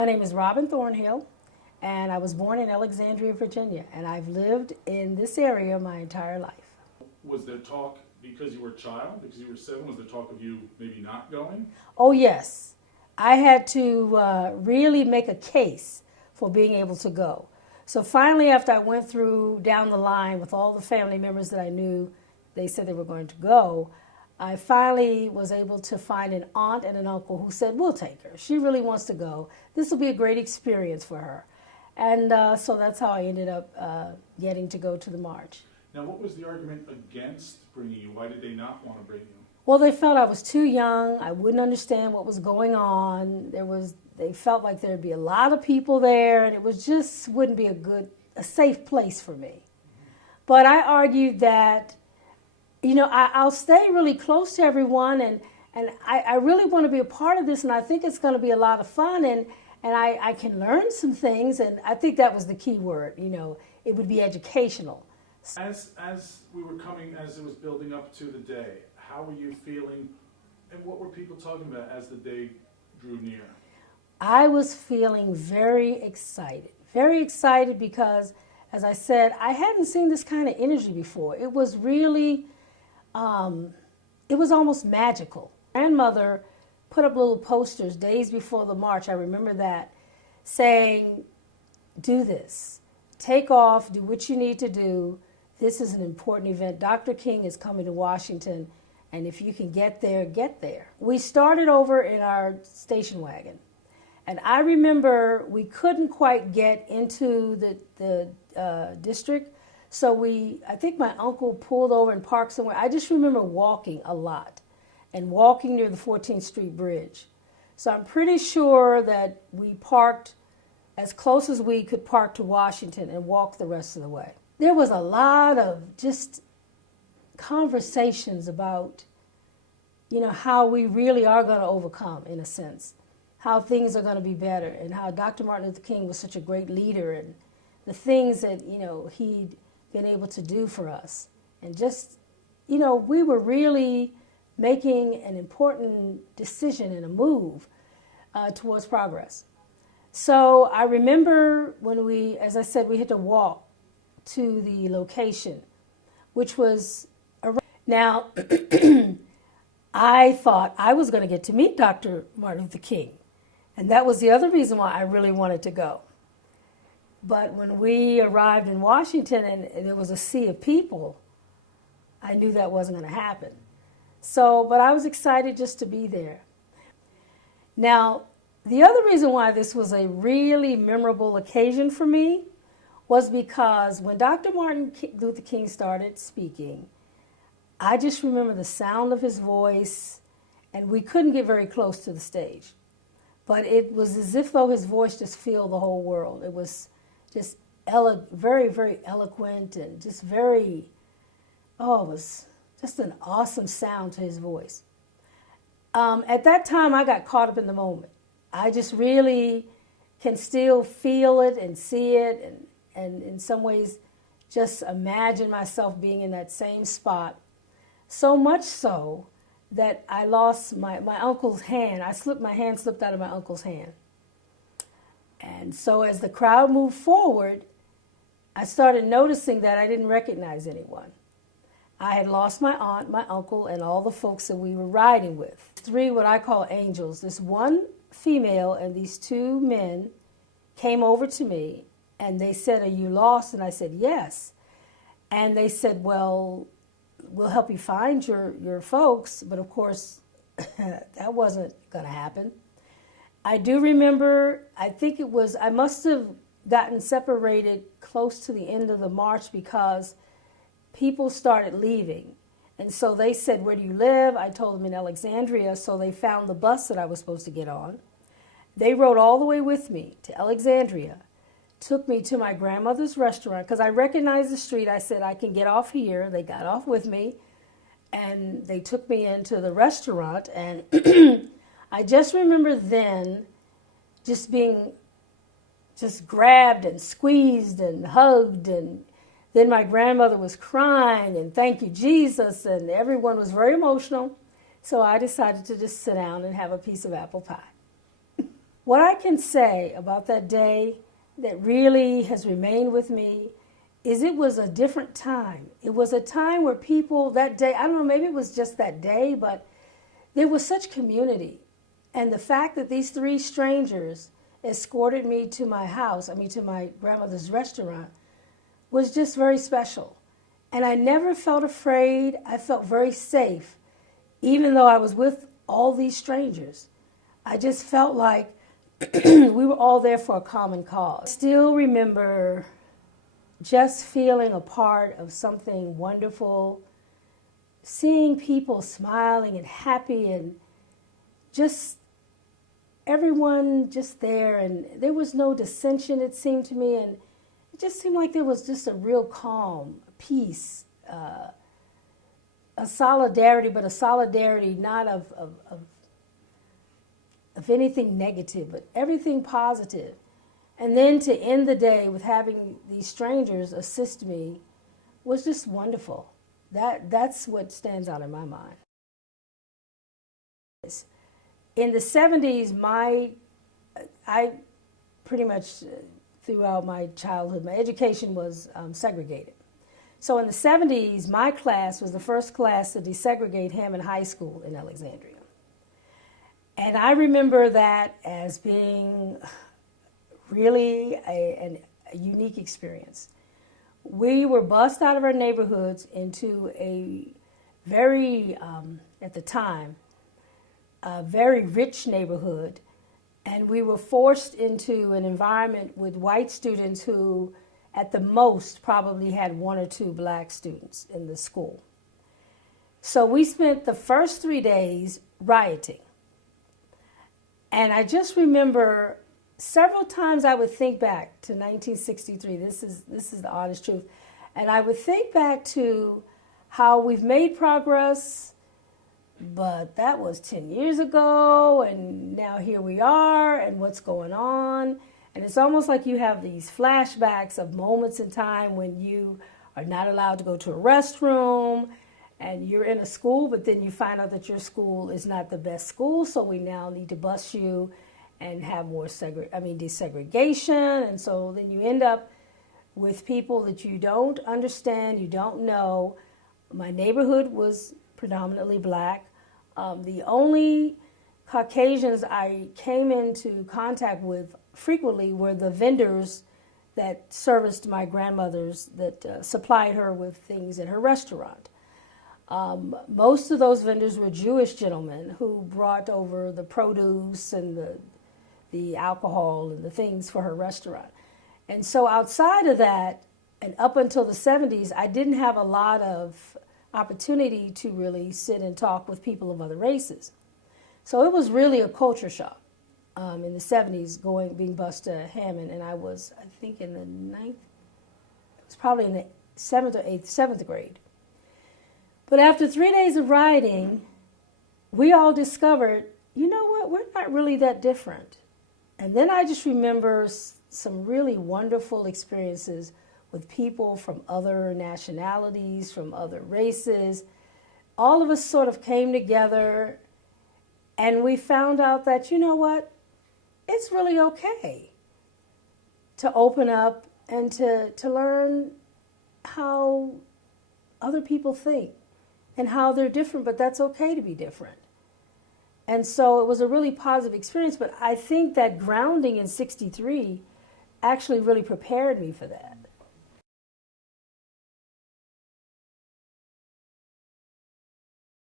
My name is Robin Thornhill, and I was born in Alexandria, Virginia, and I've lived in this area my entire life. Was there talk, because you were a child, because you were 7, was there talk of you maybe not going? Oh, yes. I had to really make a case for being able to go. So finally, after I went through down the line with all the family members that I knew, they said they were going to go, I finally was able to find an aunt and an uncle who said, we'll take her. She really wants to go. This will be a great experience for her. And so that's how I ended up getting to go to the march. Now, what was the argument against bringing you? Why did they not want to bring you? Well, they felt I was too young. I wouldn't understand what was going on. They felt like there'd be a lot of people there, and it was just wouldn't be a safe place for me. But I argued that, I'll stay really close to everyone, and I really want to be a part of this, and I think it's going to be a lot of fun, and I can learn some things, and I think that was the key word. It would be educational. As it was building up to the day, how were you feeling, and what were people talking about as the day drew near? I was feeling very excited because, as I said, I hadn't seen this kind of energy before. It was really, it was almost magical. Grandmother put up little posters days before the march, I remember that, saying, do this, take off, do what you need to do. This is an important event. Dr. King is coming to Washington, and if you can get there, get there. We started over in our station wagon, and I remember we couldn't quite get into the district, so I think my uncle pulled over and parked somewhere. I just remember walking a lot and walking near the 14th Street Bridge. So I'm pretty sure that we parked as close as we could park to Washington and walk the rest of the way. There was a lot of just conversations about, how we really are going to overcome, in a sense, how things are going to be better, and how Dr. Martin Luther King was such a great leader, and the things that, he'd been able to do for us. And just, we were really making an important decision and a move towards progress. So I remember when as I said, we had to walk to the location, which was around. Now, I thought I was going to get to meet Dr. Martin Luther King, and that was the other reason why I really wanted to go. But when we arrived in Washington and there was a sea of people, I knew that wasn't going to happen. But I was excited just to be there. Now, the other reason why this was a really memorable occasion for me was because when Dr. Martin Luther King started speaking, I just remember the sound of his voice, and we couldn't get very close to the stage. But it was as if though his voice just filled the whole world. It was just very, very eloquent and just it was just an awesome sound to his voice. At that time, I got caught up in the moment. I just really can still feel it and see it, and in some ways just imagine myself being in that same spot. So much so that I lost my uncle's hand. My hand slipped out of my uncle's hand. And so as the crowd moved forward, I started noticing that I didn't recognize anyone. I had lost my aunt, my uncle, and all the folks that we were riding with. 3 what I call angels. This one female and these 2 men came over to me, and they said, are you lost? And I said, yes. And they said, well, we'll help you find your folks. But of course, that wasn't going to happen. I do remember, I must have gotten separated close to the end of the march because people started leaving. And so they said, where do you live? I told them in Alexandria. So they found the bus that I was supposed to get on. They rode all the way with me to Alexandria, took me to my grandmother's restaurant because I recognized the street. I said, I can get off here. They got off with me, and they took me into the restaurant. And I just remember then just being grabbed and squeezed and hugged, and then my grandmother was crying and thank you, Jesus, and everyone was very emotional. So I decided to just sit down and have a piece of apple pie. What I can say about that day that really has remained with me is it was a different time. It was a time where people that day, I don't know, maybe it was just that day, but there was such community. And the fact that these three strangers escorted me to my house, to my grandmother's restaurant, was just very special. And I never felt afraid. I felt very safe, even though I was with all these strangers. I just felt like we were all there for a common cause. I still remember just feeling a part of something wonderful, seeing people smiling and happy and just everyone just there, and there was no dissension, it seemed to me, and it just seemed like there was just a real calm, peace, a solidarity, but a solidarity not of anything negative, but everything positive. And then to end the day with having these strangers assist me was just wonderful. That's what stands out in my mind. In the 70s, I pretty much throughout my childhood, my education was segregated. So in the 70s, my class was the first class to desegregate Hammond High School in Alexandria. And I remember that as being really a unique experience. We were bused out of our neighborhoods into a very, at the time, a very rich neighborhood, and we were forced into an environment with white students who, at the most, probably had one or two black students in the school. So we spent the first 3 days rioting. And I just remember several times I would think back to 1963. This is the honest truth. And I would think back to how we've made progress, but that was 10 years ago, and now here we are, and what's going on. And it's almost like you have these flashbacks of moments in time when you are not allowed to go to a restroom, and you're in a school, but then you find out that your school is not the best school, so we now need to bus you and have more desegregation. And so then you end up with people that you don't understand, you don't know. My neighborhood was predominantly black. The only Caucasians I came into contact with frequently were the vendors that serviced my grandmother's, that supplied her with things at her restaurant. Most of those vendors were Jewish gentlemen who brought over the produce and the alcohol and the things for her restaurant. And so outside of that, and up until the 70s, I didn't have a lot of opportunity to really sit and talk with people of other races. So it was really a culture shock in the 70s, being bused to Hammond, and I was, I think, in the ninth, it was probably in the seventh grade. But after 3 days of rioting, we all discovered, you know what, we're not really that different. And then I just remember some really wonderful experiences with people from other nationalities, from other races. All of us sort of came together, and we found out that, you know what, it's really okay to open up and to learn how other people think and how they're different, but that's okay to be different. And so it was a really positive experience, but I think that grounding in 63 actually really prepared me for that.